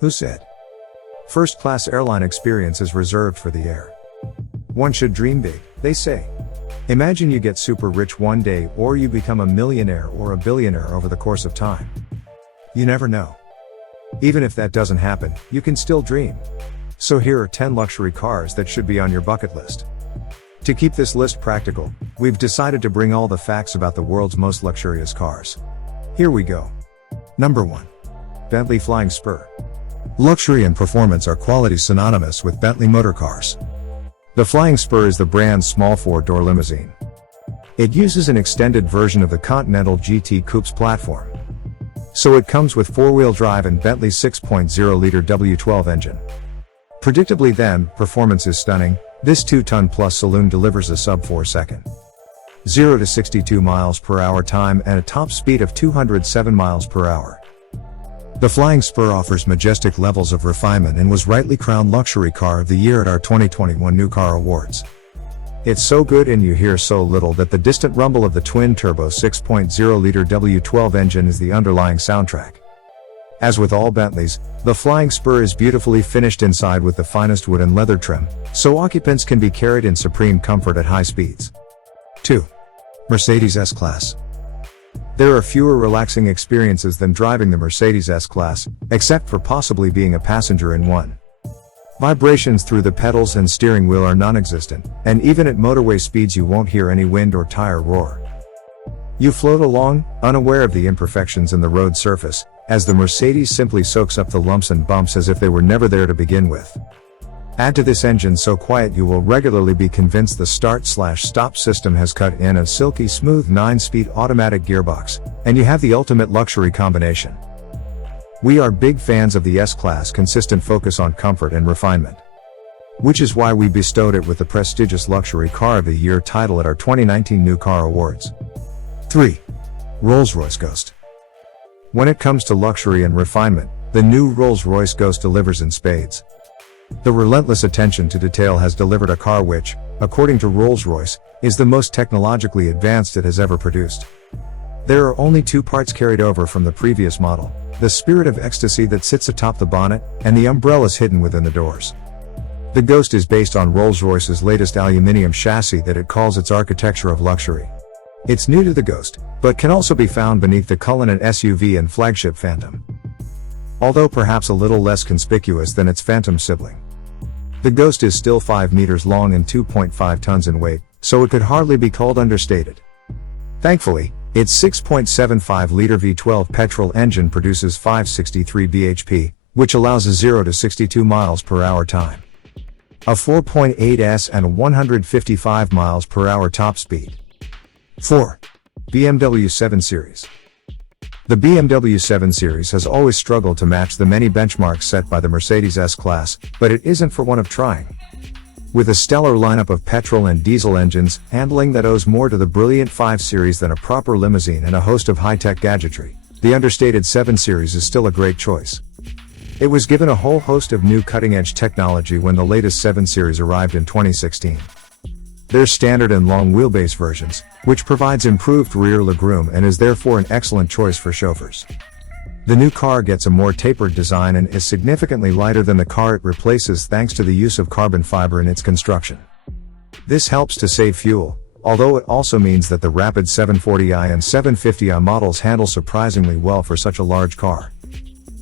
Who said? First-class airline experience is reserved for the air. One should dream big, they say. Imagine you get super rich one day, or you become a millionaire or a billionaire over the course of time. You never know. Even if that doesn't happen, you can still dream. So here are 10 luxury cars that should be on your bucket list. To keep this list practical, we've decided to bring all the facts about the world's most luxurious cars. Here we go. Number 1. Bentley Flying Spur. Luxury and performance are qualities synonymous with Bentley motor cars. The Flying Spur is the brand's small 4-door limousine. It uses an extended version of the Continental GT Coupe's platform. So it comes with 4-wheel drive and Bentley's 6.0-liter W12 engine. Predictably then, performance is stunning. This 2-ton plus saloon delivers a sub-4 second 0 to 62 miles per hour time and a top speed of 207 miles per hour. The Flying Spur offers majestic levels of refinement and was rightly crowned Luxury Car of the Year at our 2021 New Car Awards. It's so good and you hear so little that the distant rumble of the twin-turbo 6.0-liter W12 engine is the underlying soundtrack. As with all Bentleys, the Flying Spur is beautifully finished inside with the finest wood and leather trim, so occupants can be carried in supreme comfort at high speeds. 2. Mercedes S-Class. There are fewer relaxing experiences than driving the Mercedes S-Class, except for possibly being a passenger in one. Vibrations through the pedals and steering wheel are non-existent, and even at motorway speeds you won't hear any wind or tire roar. You float along, unaware of the imperfections in the road surface, as the Mercedes simply soaks up the lumps and bumps as if they were never there to begin with. Add to this engine so quiet you will regularly be convinced the start/stop system has cut in a silky smooth 9-speed automatic gearbox, and you have the ultimate luxury combination. We are big fans of the S-Class consistent focus on comfort and refinement. Which is why we bestowed it with the prestigious Luxury Car of the Year title at our 2019 New Car Awards. 3. Rolls-Royce Ghost. When it comes to luxury and refinement, the new Rolls-Royce Ghost delivers in spades. The relentless attention to detail has delivered a car which, according to Rolls-Royce, is the most technologically advanced it has ever produced. There are only 2 parts carried over from the previous model: the spirit of ecstasy that sits atop the bonnet, and the umbrellas hidden within the doors. The Ghost is based on Rolls-Royce's latest aluminium chassis that it calls its architecture of luxury. It's new to the Ghost, but can also be found beneath the Cullinan SUV and flagship Phantom. Although perhaps a little less conspicuous than its Phantom sibling. The Ghost is still 5 meters long and 2.5 tons in weight, so it could hardly be called understated. Thankfully, its 6.75-liter V12 petrol engine produces 563 bhp, which allows a 0 to 62 miles per hour time. A 4.8s and 155 miles per hour top speed. 4. BMW 7 Series. The BMW 7 Series has always struggled to match the many benchmarks set by the Mercedes S-Class, but it isn't for want of trying. With a stellar lineup of petrol and diesel engines, handling that owes more to the brilliant 5 Series than a proper limousine and a host of high-tech gadgetry, the understated 7 Series is still a great choice. It was given a whole host of new cutting-edge technology when the latest 7 Series arrived in 2016. There's standard and long wheelbase versions, which provides improved rear legroom and is therefore an excellent choice for chauffeurs. The new car gets a more tapered design and is significantly lighter than the car it replaces thanks to the use of carbon fiber in its construction. This helps to save fuel, although it also means that the rapid 740i and 750i models handle surprisingly well for such a large car.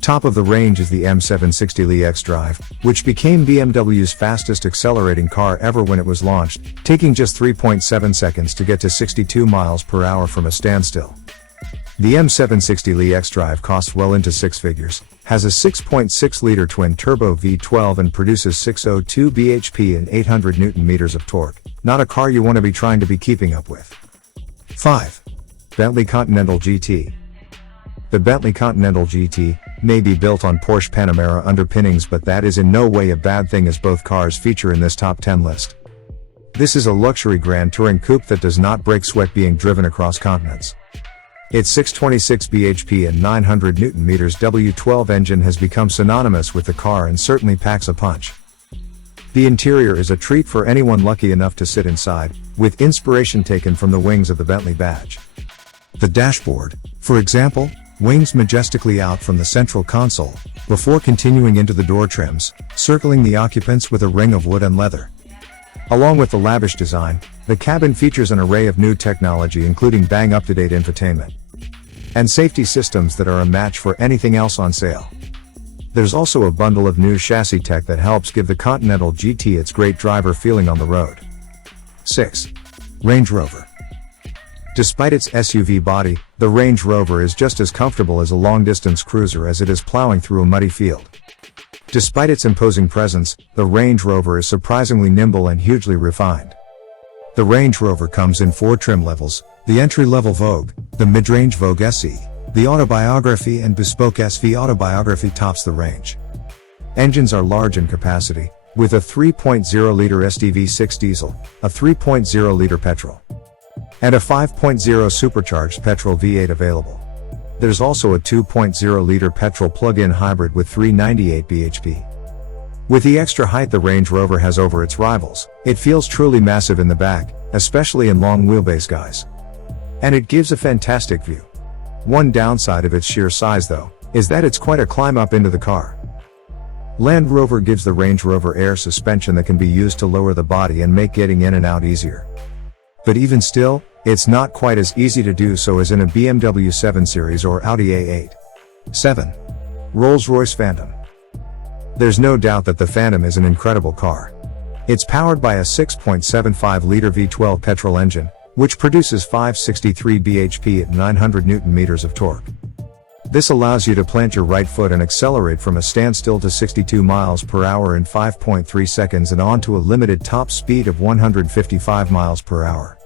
Top of the range is the M760li xDrive, which became BMW's fastest accelerating car ever when it was launched, taking just 3.7 seconds to get to 62 miles per hour from a standstill. The M760li xDrive costs well into 6 figures, has a 6.6-liter twin-turbo V12 and produces 602 bhp and 800 Nm of torque, not a car you want to be trying to be keeping up with. 5. Bentley Continental GT. The Bentley Continental GT may be built on Porsche Panamera underpinnings, but that is in no way a bad thing as both cars feature in this top 10 list. This is a luxury grand touring coupe that does not break sweat being driven across continents. Its 626 bhp and 900 Nm W12 engine has become synonymous with the car and certainly packs a punch. The interior is a treat for anyone lucky enough to sit inside, with inspiration taken from the wings of the Bentley badge. The dashboard, for example, wings majestically out from the central console, before continuing into the door trims, circling the occupants with a ring of wood and leather. Along with the lavish design, the cabin features an array of new technology including bang up-to-date infotainment and safety systems that are a match for anything else on sale. There's also a bundle of new chassis tech that helps give the Continental GT its great driver feeling on the road. 6. Range Rover. Despite its SUV body, the Range Rover is just as comfortable as a long-distance cruiser as it is plowing through a muddy field. Despite its imposing presence, the Range Rover is surprisingly nimble and hugely refined. The Range Rover comes in 4 trim levels: the entry-level Vogue, the mid-range Vogue SE, the Autobiography, and bespoke SV Autobiography tops the range. Engines are large in capacity, with a 3.0-liter SDV6 diesel, a 3.0-liter petrol, and a 5.0 supercharged petrol V8 available. There's also a 2.0-liter petrol plug-in hybrid with 398 bhp. With the extra height the Range Rover has over its rivals, it feels truly massive in the back, especially in long wheelbase guys. And it gives a fantastic view. One downside of its sheer size though, is that it's quite a climb up into the car. Land Rover gives the Range Rover air suspension that can be used to lower the body and make getting in and out easier. But even still, it's not quite as easy to do so as in a BMW 7 Series or Audi A8. 7. Rolls-Royce Phantom. There's no doubt that the Phantom is an incredible car. It's powered by a 6.75-liter V12 petrol engine, which produces 563 bhp at 900 Nm of torque. This allows you to plant your right foot and accelerate from a standstill to 62 miles per hour in 5.3 seconds and onto a limited top speed of 155 miles per hour.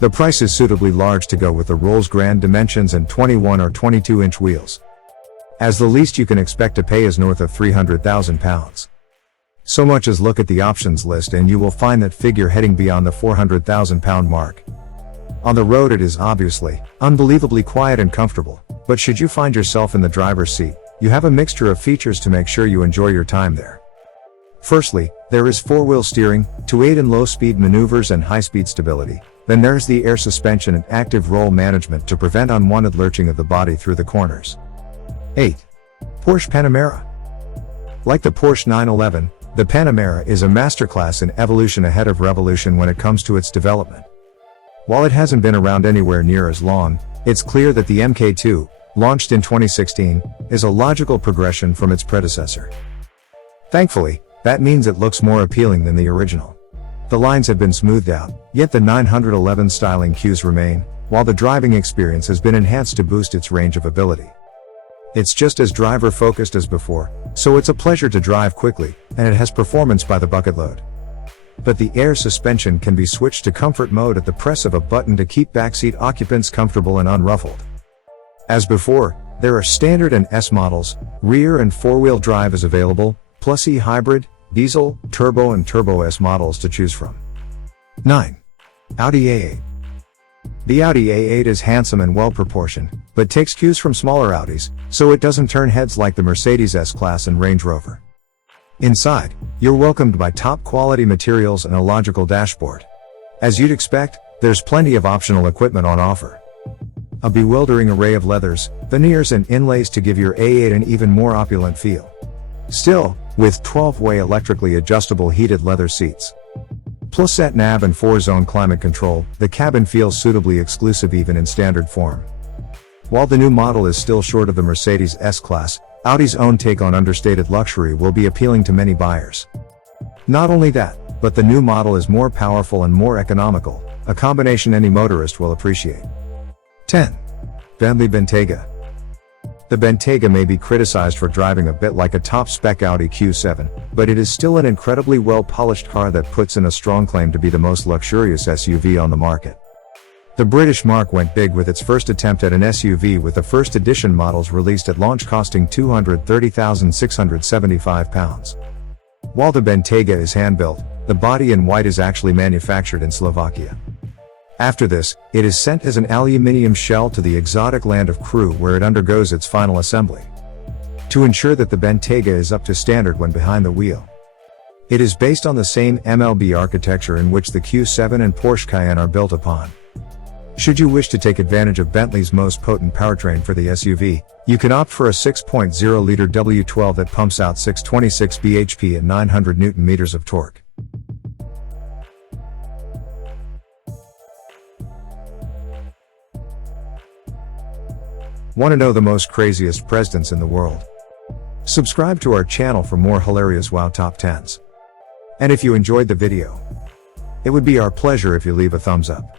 The price is suitably large to go with the Rolls Grand dimensions and 21 or 22-inch wheels, as the least you can expect to pay is north of £300,000. So much as look at the options list and you will find that figure heading beyond the £400,000 mark. On the road it is obviously unbelievably quiet and comfortable, but should you find yourself in the driver's seat, you have a mixture of features to make sure you enjoy your time there. Firstly, there is 4-wheel steering, to aid in low-speed maneuvers and high-speed stability. Then there's the air suspension and active roll management to prevent unwanted lurching of the body through the corners. 8. Porsche Panamera. Like the Porsche 911, the Panamera is a masterclass in evolution ahead of revolution when it comes to its development. While it hasn't been around anywhere near as long, it's clear that the MK2, launched in 2016, is a logical progression from its predecessor. Thankfully, that means it looks more appealing than the original. The lines have been smoothed out, yet the 911 styling cues remain, while the driving experience has been enhanced to boost its range of ability. It's just as driver-focused as before, so it's a pleasure to drive quickly, and it has performance by the bucket load. But the air suspension can be switched to comfort mode at the press of a button to keep backseat occupants comfortable and unruffled. As before, there are standard and S models, rear and four-wheel drive is available, plus E-hybrid, diesel, turbo and turbo S models to choose from. 9. Audi A8. The Audi A8 is handsome and well-proportioned, but takes cues from smaller Audis, so it doesn't turn heads like the Mercedes S-Class and Range Rover. Inside, you're welcomed by top-quality materials and a logical dashboard. As you'd expect, there's plenty of optional equipment on offer. A bewildering array of leathers, veneers and inlays to give your A8 an even more opulent feel. Still, with 12-way electrically adjustable heated leather seats. Plus sat-nav and 4-zone climate control, the cabin feels suitably exclusive even in standard form. While the new model is still short of the Mercedes S-Class, Audi's own take on understated luxury will be appealing to many buyers. Not only that, but the new model is more powerful and more economical, a combination any motorist will appreciate. 10. Bentley Bentayga. The Bentayga may be criticized for driving a bit like a top-spec Audi Q7, but it is still an incredibly well-polished car that puts in a strong claim to be the most luxurious SUV on the market. The British marque went big with its first attempt at an SUV, with the first edition models released at launch costing £230,675. While the Bentayga is hand-built, the body in white is actually manufactured in Slovakia. After this, it is sent as an aluminium shell to the exotic land of Crewe, where it undergoes its final assembly, to ensure that the Bentayga is up to standard when behind the wheel. It is based on the same MLB architecture in which the Q7 and Porsche Cayenne are built upon. Should you wish to take advantage of Bentley's most potent powertrain for the SUV, you can opt for a 6.0-liter W12 that pumps out 626 bhp and 900 Nm of torque. Want to know the most craziest presidents in the world? Subscribe to our channel for more hilarious Wow Top 10s. And if you enjoyed the video, it would be our pleasure if you leave a thumbs up.